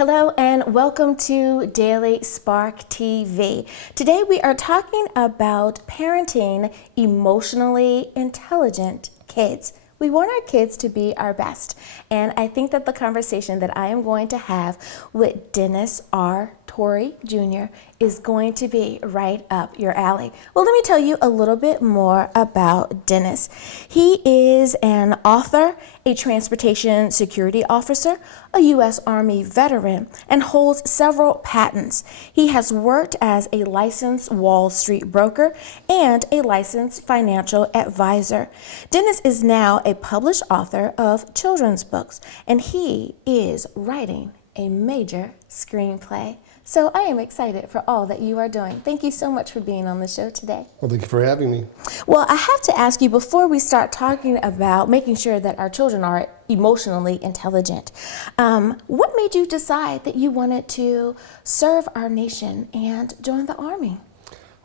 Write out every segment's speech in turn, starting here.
Hello and welcome to Daily Spark TV. Today we are talking about parenting emotionally intelligent kids. We want our kids to be our best, and I think that the conversation that I am going to have with Dennis R. Torii Jr. is going to be right up your alley. Well, let me tell you a little bit more about Dennis. He is an author, a transportation security officer, a U.S. Army veteran, and holds several patents. He has worked as a licensed Wall Street broker and a licensed financial advisor. Dennis is now a published author of children's books, and he is writing a major screenplay. So I am excited for all that you are doing. Thank you so much for being on the show today. Well, thank you for having me. Well, I have to ask you, before we start talking about making sure that our children are emotionally intelligent, what made you decide that you wanted to serve our nation and join the Army?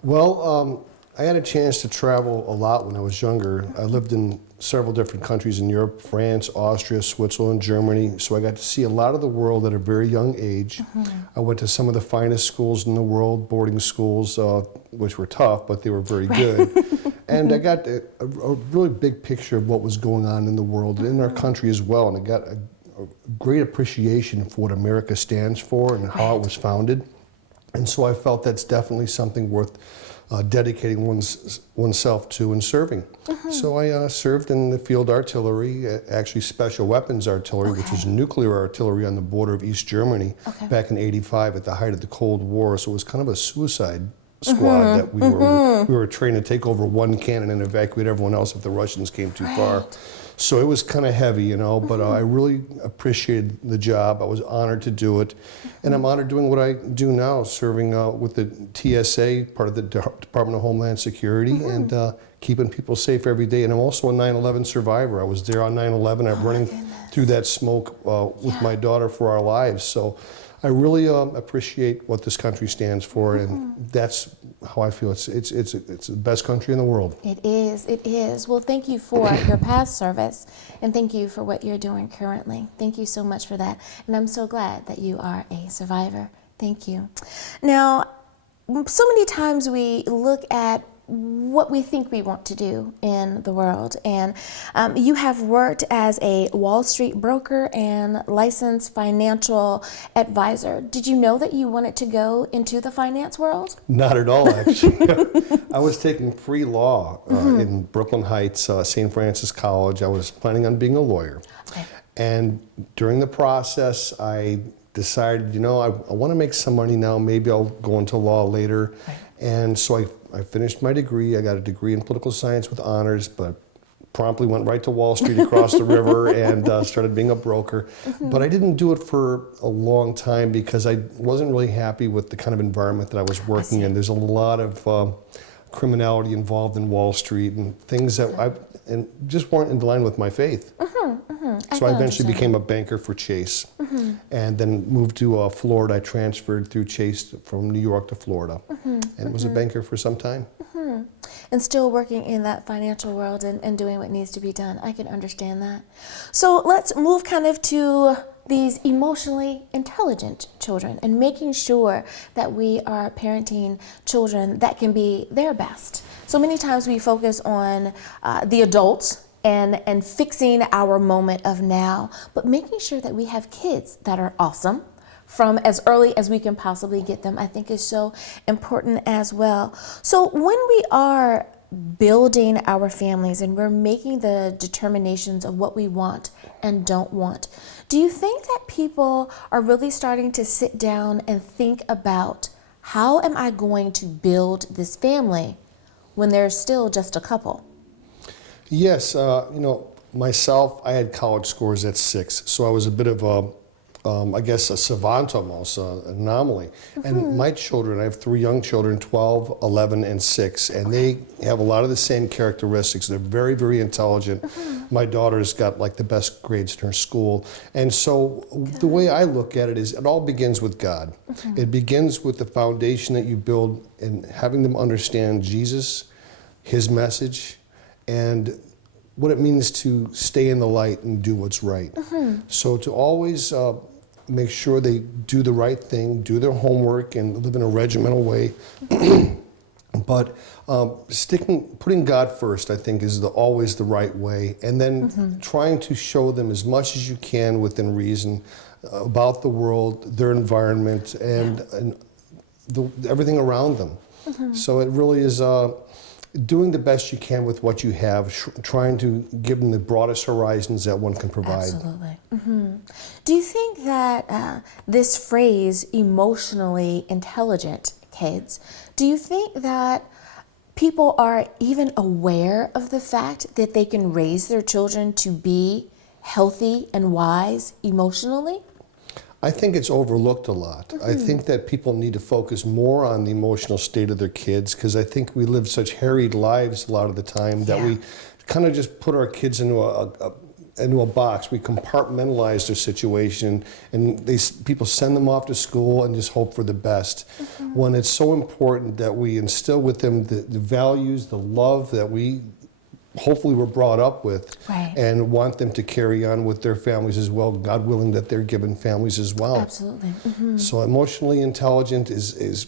Well, I had a chance to travel a lot when I was younger. I lived in several different countries in Europe: France, Austria, Switzerland, Germany. So I got to see a lot of the world at a very young age. I went to some of the finest schools in the world, boarding schools, which were tough, but they were very good. And I got a really big picture of what was going on in the world and in our country as well. And I got a great appreciation for what America stands for and how it was founded. And so I felt that's definitely something worth dedicating oneself to and serving. So I served in the field artillery, actually special weapons artillery, which was nuclear artillery on the border of East Germany back in '85 at the height of the Cold War. So it was kind of a suicide squad that we were trained to take over one cannon and evacuate everyone else if the Russians came too far. So it was kind of heavy, you know, but I really appreciated the job. I was honored to do it. And I'm honored doing what I do now, serving with the TSA, part of the Department of Homeland Security, and keeping people safe every day. And I'm also a 9/11 survivor. I was there on 9/11. I'm running through that smoke with my daughter for our lives. So I really appreciate what this country stands for, and that's how I feel. It's the best country in the world. It is, it is. Well, thank you for your past service, and thank you for what you're doing currently. Thank you so much for that, and I'm so glad that you are a survivor. Thank you. Now, so many times we look at what we think we want to do in the world, and you have worked as a Wall Street broker and licensed financial advisor. Did you know that you wanted to go into the finance world? Not at all, actually. I was taking pre-law in Brooklyn Heights, St. Francis College. I was planning on being a lawyer. And during the process, I decided, you know, I want to make some money now. Maybe I'll go into law later. And so I finished my degree. I got a degree in political science with honors, but promptly went right to Wall Street across the river and started being a broker. But I didn't do it for a long time because I wasn't really happy with the kind of environment that I was working in. There's a lot of criminality involved in Wall Street and things that just weren't in line with my faith. So I eventually became a banker for Chase, and then moved to Florida. I transferred through Chase from New York to Florida, and was a banker for some time. And still working in that financial world and doing what needs to be done. I can understand that. So let's move kind of to these emotionally intelligent children and making sure that we are parenting children that can be their best. So many times we focus on the adults and fixing our moment of now, but making sure that we have kids that are awesome from as early as we can possibly get them, I think is so important as well. So when we are building our families and we're making the determinations of what we want and don't want, do you think that people are really starting to sit down and think about, how am I going to build this family when there's still just a couple? Yes, you know, myself, I had college scores at 6, so I was a bit of a, I guess, a savant almost, an anomaly. And my children, I have 3 young children, 12, 11, and 6, and they have a lot of the same characteristics. They're very, very intelligent. My daughter's got like the best grades in her school. And so the way I look at it is it all begins with God. It begins with the foundation that you build in having them understand Jesus, His message, and what it means to stay in the light and do what's right. So to always make sure they do the right thing, do their homework, and live in a regimental way. But putting God first, I think, is always the right way. And then trying to show them as much as you can within reason about the world, their environment, and everything around them. So it really is doing the best you can with what you have, trying to give them the broadest horizons that one can provide. Absolutely. Do you think that this phrase, emotionally intelligent kids, do you think that people are even aware of the fact that they can raise their children to be healthy and wise emotionally? I think it's overlooked a lot. I think that people need to focus more on the emotional state of their kids, because I think we live such harried lives a lot of the time that we kind of just put our kids into a box. We compartmentalize their situation, and people send them off to school and just hope for the best. When it's so important that we instill with them the values, the love that we hopefully were brought up with, and want them to carry on with their families as well, God willing that they're given families as well. Absolutely. So emotionally intelligent is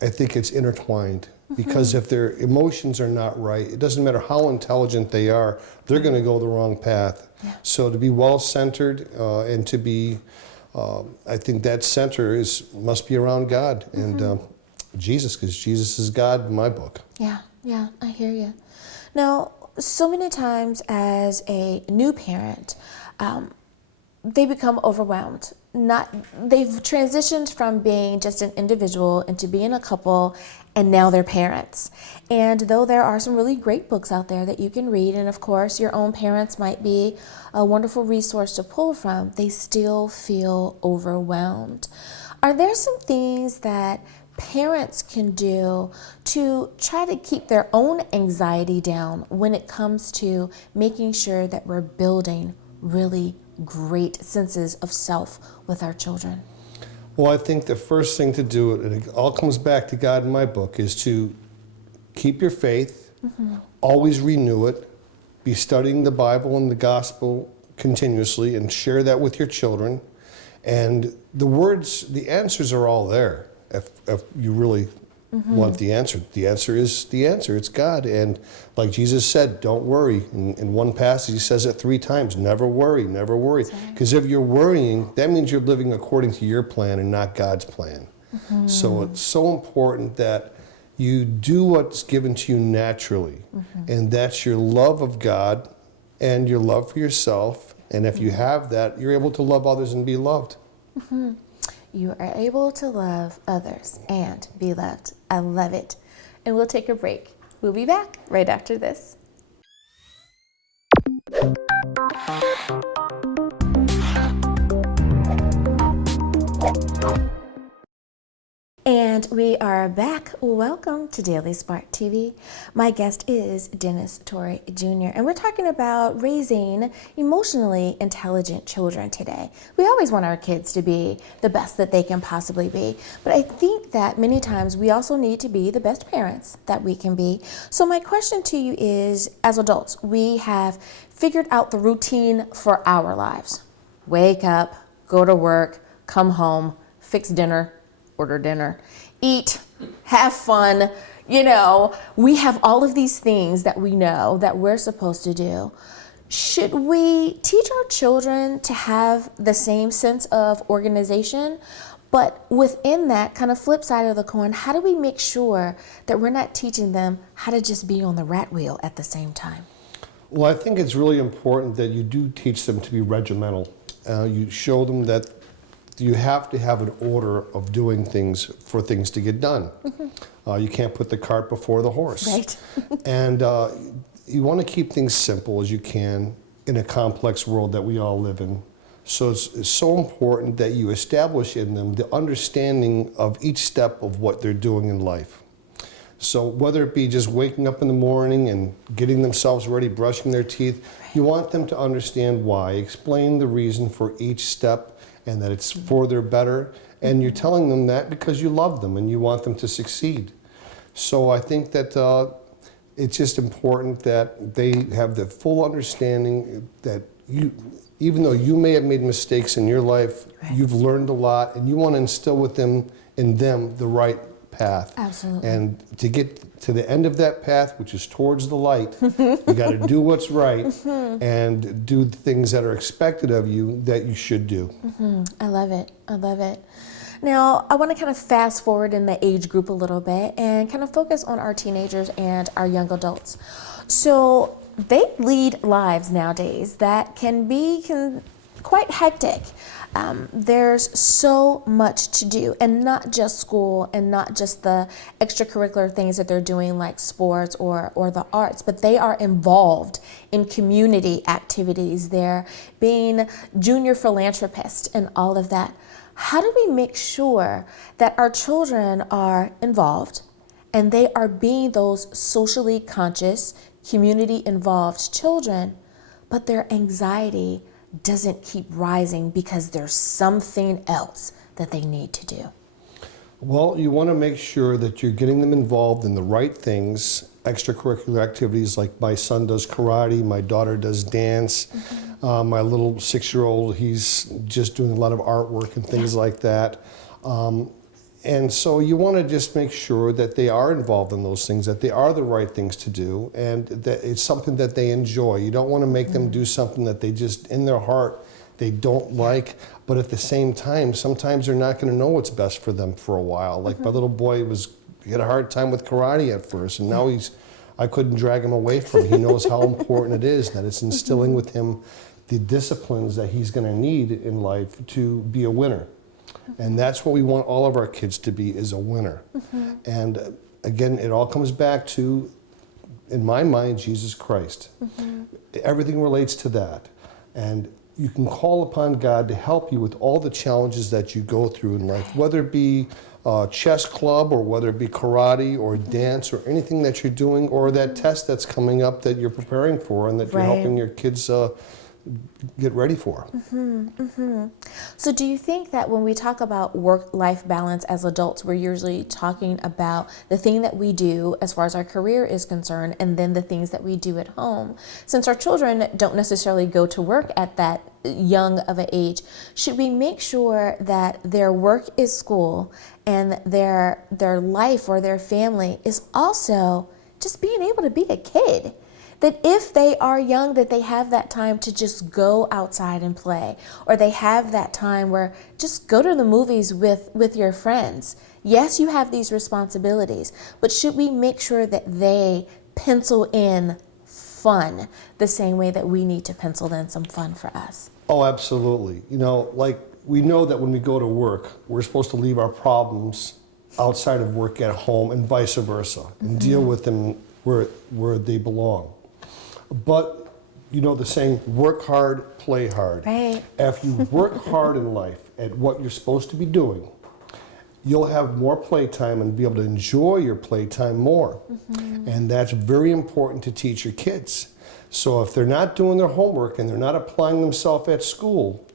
I think it's intertwined, because if their emotions are not right, it doesn't matter how intelligent they are, they're going to go the wrong path. So to be well-centered and to be, I think that center must be around God and Jesus, because Jesus is God in my book. Yeah, I hear you. Now, so many times as a new parent, they become overwhelmed. They've transitioned from being just an individual into being a couple, and now they're parents. And though there are some really great books out there that you can read, and of course your own parents might be a wonderful resource to pull from, they still feel overwhelmed. Are there some things that parents can do to try to keep their own anxiety down when it comes to making sure that we're building really great senses of self with our children? Well, I think the first thing to do, and it all comes back to God in my book, is to keep your faith, always renew it, be studying the Bible and the gospel continuously, and share that with your children. And the answers are all there. If you really want the answer is the answer. It's God. And like Jesus said, don't worry. In one passage, he says it 3 times. Never worry, never worry. Because if you're worrying, that means you're living according to your plan and not God's plan. So it's so important that you do what's given to you naturally. And that's your love of God and your love for yourself. And if you have that, you're able to love others and be loved. You are able to love others and be loved. I love it. And we'll take a break. We'll be back right after this. And we are back. Welcome to Daily Spark TV. My guest is Dennis Torii Jr. and we're talking about raising emotionally intelligent children today. We always want our kids to be the best that they can possibly be, but I think that many times we also need to be the best parents that we can be. So my question to you is, as adults, we have figured out the routine for our lives. Wake up, go to work, come home, fix dinner, order dinner, eat, have fun. You know, we have all of these things that we know that we're supposed to do. Should we teach our children to have the same sense of organization? But within that kind of flip side of the coin, how do we make sure that we're not teaching them how to just be on the rat wheel at the same time? Well, I think it's really important that you do teach them to be regimental. You show them that you have to have an order of doing things for things to get done. You can't put the cart before the horse. Right. And you want to keep things simple as you can in a complex world that we all live in. So it's so important that you establish in them the understanding of each step of what they're doing in life. So whether it be just waking up in the morning and getting themselves ready, brushing their teeth, you want them to understand why, explain the reason for each step, and that it's for their better, and you're telling them that because you love them and you want them to succeed. So I think that it's just important that they have the full understanding that even though you may have made mistakes in your life, you've learned a lot, and you want to instill in them the right path. Absolutely. And to get to the end of that path, which is towards the light, you got to do what's right and do the things that are expected of you that you should do. I love it. I love it. Now, I want to kind of fast forward in the age group a little bit and kind of focus on our teenagers and our young adults. So they lead lives nowadays that can be quite hectic. There's so much to do, and not just school and not just the extracurricular things that they're doing like sports or the arts, but they are involved in community activities. They're being junior philanthropists and all of that. How do we make sure that our children are involved and they are being those socially conscious, community involved children, but their anxiety doesn't keep rising because there's something else that they need to do? Well, you want to make sure that you're getting them involved in the right things, extracurricular activities like my son does karate, my daughter does dance, my little 6-year-old, he's just doing a lot of artwork and things like that. And so you want to just make sure that they are involved in those things, that they are the right things to do, and that it's something that they enjoy. You don't want to make them do something that they just, in their heart, they don't like, but at the same time, sometimes they're not going to know what's best for them for a while. Like my little boy he had a hard time with karate at first, and now I couldn't drag him away from it. He knows how important it is, that it's instilling with him the disciplines that he's going to need in life to be a winner. And that's what we want all of our kids to be, is a winner. And again, it all comes back to, in my mind, Jesus Christ. Everything relates to that. And you can call upon God to help you with all the challenges that you go through in life, whether it be chess club or whether it be karate or dance or anything that you're doing, or that test that's coming up that you're preparing for and that you're helping your kids get ready for. So do you think that when we talk about work-life balance as adults, we're usually talking about the thing that we do as far as our career is concerned, and then the things that we do at home? Since our children don't necessarily go to work at that young of an age, should we make sure that their work is school and their life or their family is also just being able to be a kid? That if they are young, that they have that time to just go outside and play, or they have that time where just go to the movies with your friends. Yes, you have these responsibilities, but should we make sure that they pencil in fun the same way that we need to pencil in some fun for us? Oh, absolutely. You know, like we know that when we go to work, we're supposed to leave our problems outside of work at home and vice versa, and deal with them where they belong. But you know the saying, work hard, play hard. Right. If you work hard in life at what you're supposed to be doing, you'll have more playtime and be able to enjoy your playtime more. And that's very important to teach your kids. So if they're not doing their homework and they're not applying themselves at school,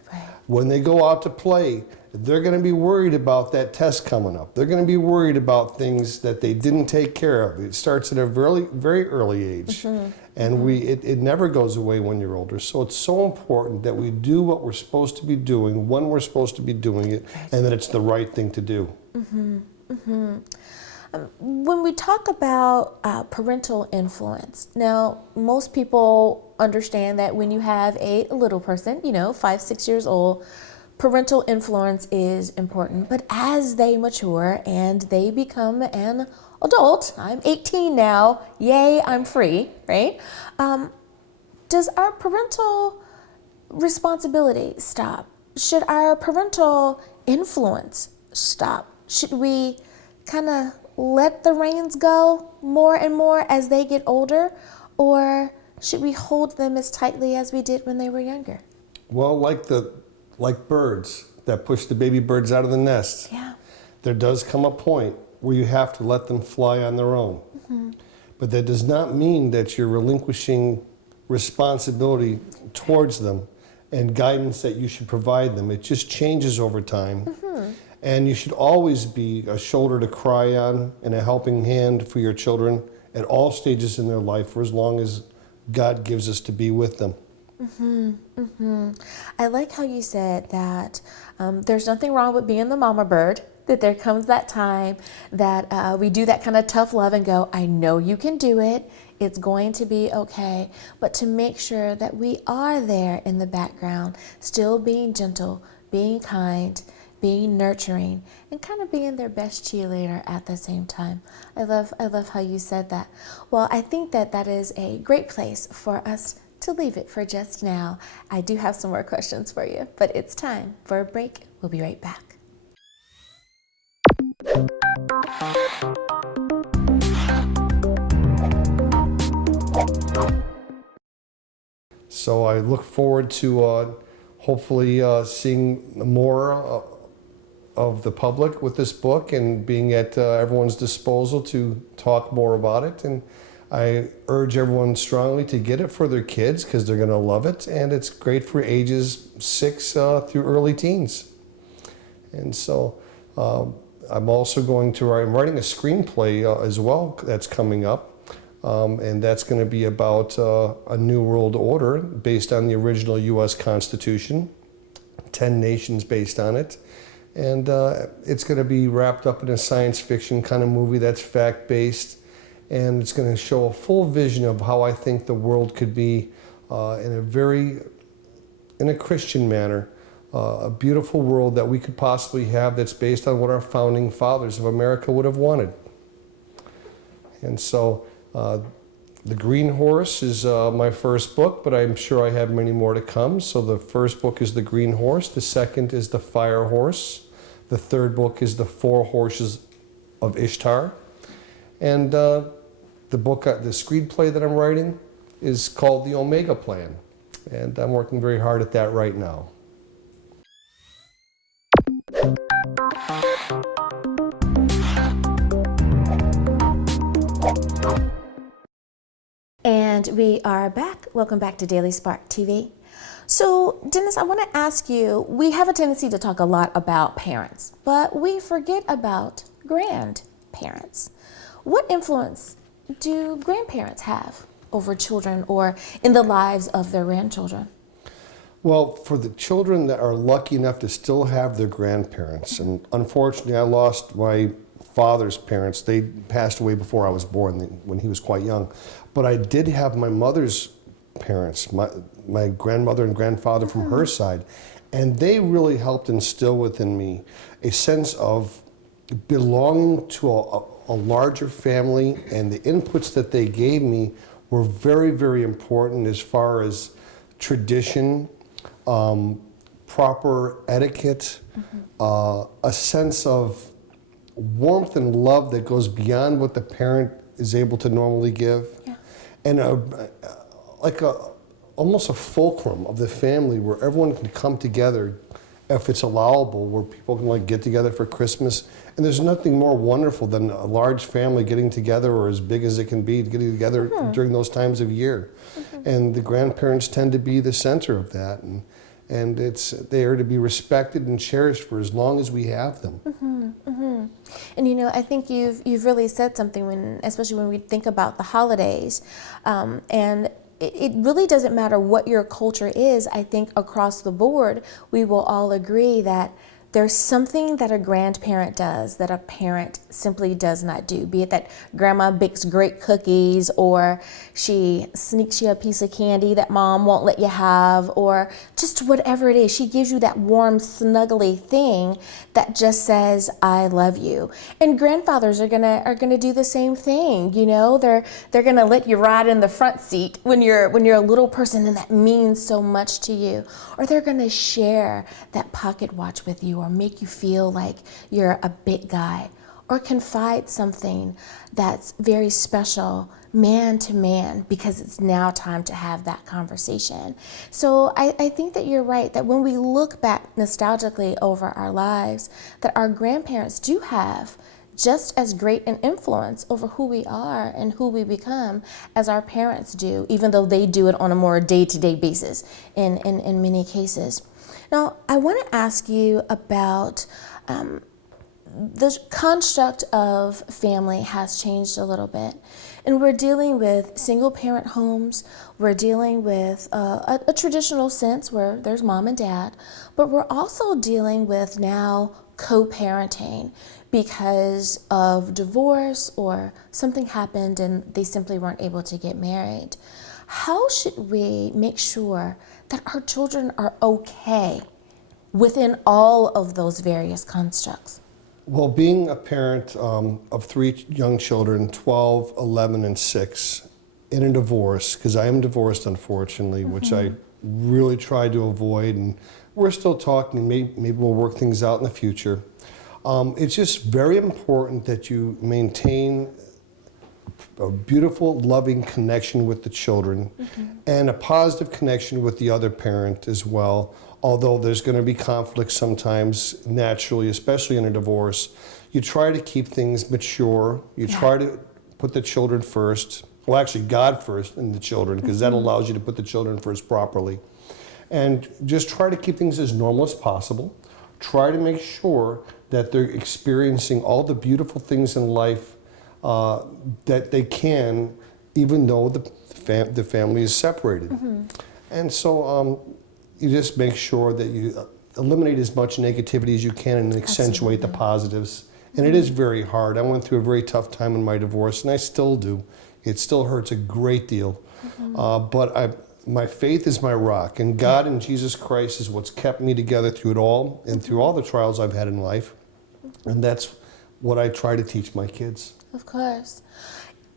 when they go out to play, they're going to be worried about that test coming up. They're going to be worried about things that they didn't take care of. It starts at a very, very early age. And it never goes away when you're older. So it's so important that we do what we're supposed to be doing, when we're supposed to be doing it, and that it's the right thing to do. When we talk about parental influence, now most people understand that when you have a little person, 5, 6 years old, parental influence is important. But as they mature and they become an adult, I'm 18 now, yay, I'm free, right? Does our parental responsibility stop? Should our parental influence stop? Should we kind of let the reins go more and more as they get older? Or should we hold them as tightly as we did when they were younger? Well, like birds that push the baby birds out of the nest, there does come a point where you have to let them fly on their own. But that does not mean that you're relinquishing responsibility towards them and guidance that you should provide them. It just changes over time. And you should always be a shoulder to cry on and a helping hand for your children at all stages in their life for as long as God gives us to be with them. I like how you said that there's nothing wrong with being the mama bird, that there comes that time that we do that kind of tough love and go, I know you can do it. It's going to be okay. But to make sure that we are there in the background, still being gentle, being kind, being nurturing, and kind of being their best cheerleader at the same time. I love how you said that. Well, I think that that is a great place for us to leave it for just now. I do have some more questions for you, but it's time for a break. We'll be right back. So I look forward to hopefully seeing more of the public with this book and being at everyone's disposal to talk more about it. And I urge everyone strongly to get it for their kids because they're going to love it. And it's great for ages 6 through early teens. And so I'm also I'm writing a screenplay as well that's coming up. And that's going to be about a new world order based on the original U.S. Constitution, 10 nations based on it. And it's going to be wrapped up in a science fiction kind of movie that's fact-based. And it's going to show a full vision of how I think the world could be in a Christian manner. A beautiful world that we could possibly have that's based on what our founding fathers of America would have wanted. And so The Green Horse is my first book, but I'm sure I have many more to come. So the first book is The Green Horse. The second is The Fire Horse. The third book is The Four Horses of Ishtar. And the screenplay that I'm writing is called The Omega Plan. And I'm working very hard at that right now. And we are back. Welcome back to Daily Spark TV. So, Dennis, I want to ask you, we have a tendency to talk a lot about parents, but we forget about grandparents. What influence do grandparents have over children or in the lives of their grandchildren? Well, for the children that are lucky enough to still have their grandparents, and unfortunately I lost my father's parents. They passed away before I was born, when he was quite young. But I did have my mother's parents, my grandmother and grandfather from her side, and they really helped instill within me a sense of belonging to a larger family, and the inputs that they gave me were very, very important as far as tradition, proper etiquette, a sense of warmth and love that goes beyond what the parent is able to normally give, and almost a fulcrum of the family where everyone can come together if it's allowable, where people can get together for Christmas. And there's nothing more wonderful than a large family getting together, or as big as it can be, getting together during those times of year. And the grandparents tend to be the center of that. And they are to be respected and cherished for as long as we have them. And I think you've really said something especially when we think about the holidays, and it really doesn't matter what your culture is. I think across the board, we will all agree that there's something that a grandparent does that a parent simply does not do, be it that grandma bakes great cookies, or she sneaks you a piece of candy that mom won't let you have, or just whatever it is. She gives you that warm, snuggly thing that just says, I love you. And grandfathers are gonna do the same thing. They're gonna let you ride in the front seat when you're a little person, and that means so much to you. Or they're gonna share that pocket watch with you, or make you feel like you're a big guy, or confide something that's very special man to man, because it's now time to have that conversation. So I think that you're right, that when we look back nostalgically over our lives, that our grandparents do have just as great an influence over who we are and who we become as our parents do, even though they do it on a more day-to-day basis in many cases. Now, I want to ask you about the construct of family has changed a little bit. And we're dealing with single parent homes. We're dealing with a traditional sense where there's mom and dad, but we're also dealing with now co-parenting because of divorce or something happened and they simply weren't able to get married. How should we make sure that our children are okay within all of those various constructs? Well, being a parent of three young children, 12, 11, and 6, in a divorce, because I am divorced, unfortunately, which I really tried to avoid, and we're still talking, maybe we'll work things out in the future. It's just very important that you maintain a beautiful, loving connection with the children and a positive connection with the other parent as well. Although there's going to be conflict sometimes naturally, especially in a divorce, you try to keep things mature. You try to put the children first. Well, actually, God first and the children, because that allows you to put the children first properly. And just try to keep things as normal as possible. Try to make sure that they're experiencing all the beautiful things in life that they can, even though the family is separated. And so you just make sure that you eliminate as much negativity as you can and accentuate the positives. And it is very hard. I went through a very tough time in my divorce, and I still do. It still hurts a great deal. But my faith is my rock, and God and Jesus Christ is what's kept me together through it all and through all the trials I've had in life. And that's what I try to teach my kids. Of course.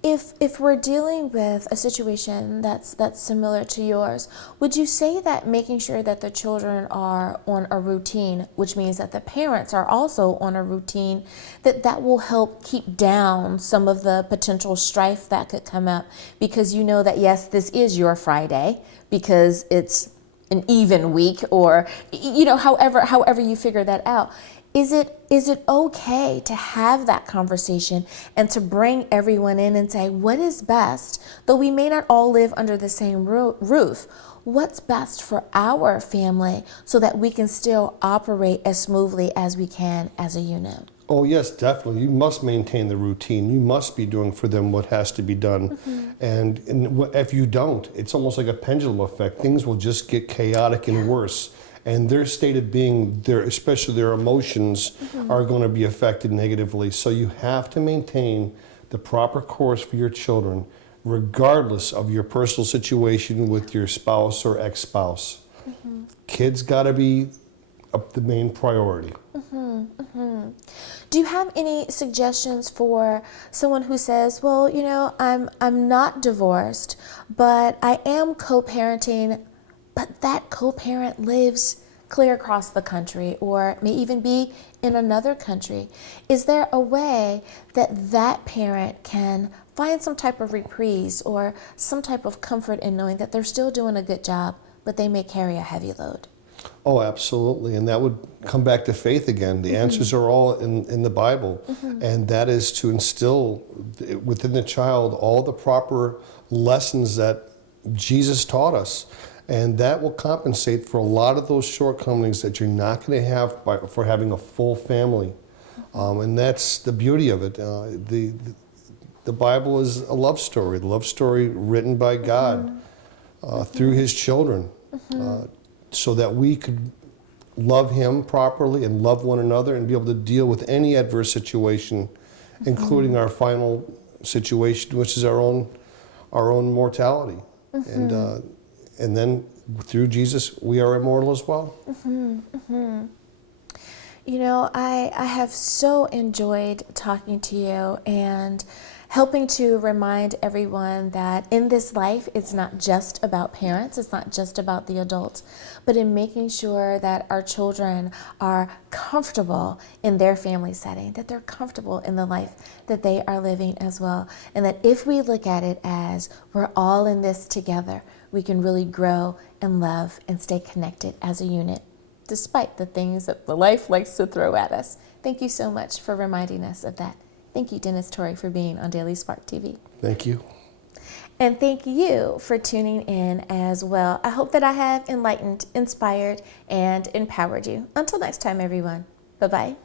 If we're dealing with a situation that's similar to yours, would you say that making sure that the children are on a routine, which means that the parents are also on a routine, that will help keep down some of the potential strife that could come up? Because you know that, yes, this is your Friday because it's an even week, or however you figure that out. Is it okay to have that conversation and to bring everyone in and say, what is best, though we may not all live under the same roof, what's best for our family so that we can still operate as smoothly as we can as a unit? Oh, yes, definitely. You must maintain the routine. You must be doing for them what has to be done. And if you don't, it's almost like a pendulum effect. Things will just get chaotic and worse. And their state of being, especially their emotions, are going to be affected negatively. So you have to maintain the proper course for your children, regardless of your personal situation with your spouse or ex-spouse. Kids got to be the main priority. Do you have any suggestions for someone who says, well, I'm not divorced, but I am co-parenting, but that co-parent lives clear across the country or may even be in another country? Is there a way that parent can find some type of reprise or some type of comfort in knowing that they're still doing a good job, but they may carry a heavy load? Oh, absolutely. And that would come back to faith again. The answers are all in the Bible. And that is to instill within the child all the proper lessons that Jesus taught us. And that will compensate for a lot of those shortcomings that you're not going to have for having a full family. And that's the beauty of it. The Bible is a love story written by God through His children, so that we could love Him properly and love one another and be able to deal with any adverse situation, including our final situation, which is our own mortality. And then through Jesus, we are immortal as well. I have so enjoyed talking to you and helping to remind everyone that in this life, it's not just about parents, it's not just about the adults, but in making sure that our children are comfortable in their family setting, that they're comfortable in the life that they are living as well. And that if we look at it as we're all in this together, we can really grow and love and stay connected as a unit, despite the things that the life likes to throw at us. Thank you so much for reminding us of that. Thank you, Dennis Torii, for being on Daily Spark TV. Thank you. And thank you for tuning in as well. I hope that I have enlightened, inspired, and empowered you. Until next time, everyone. Bye-bye.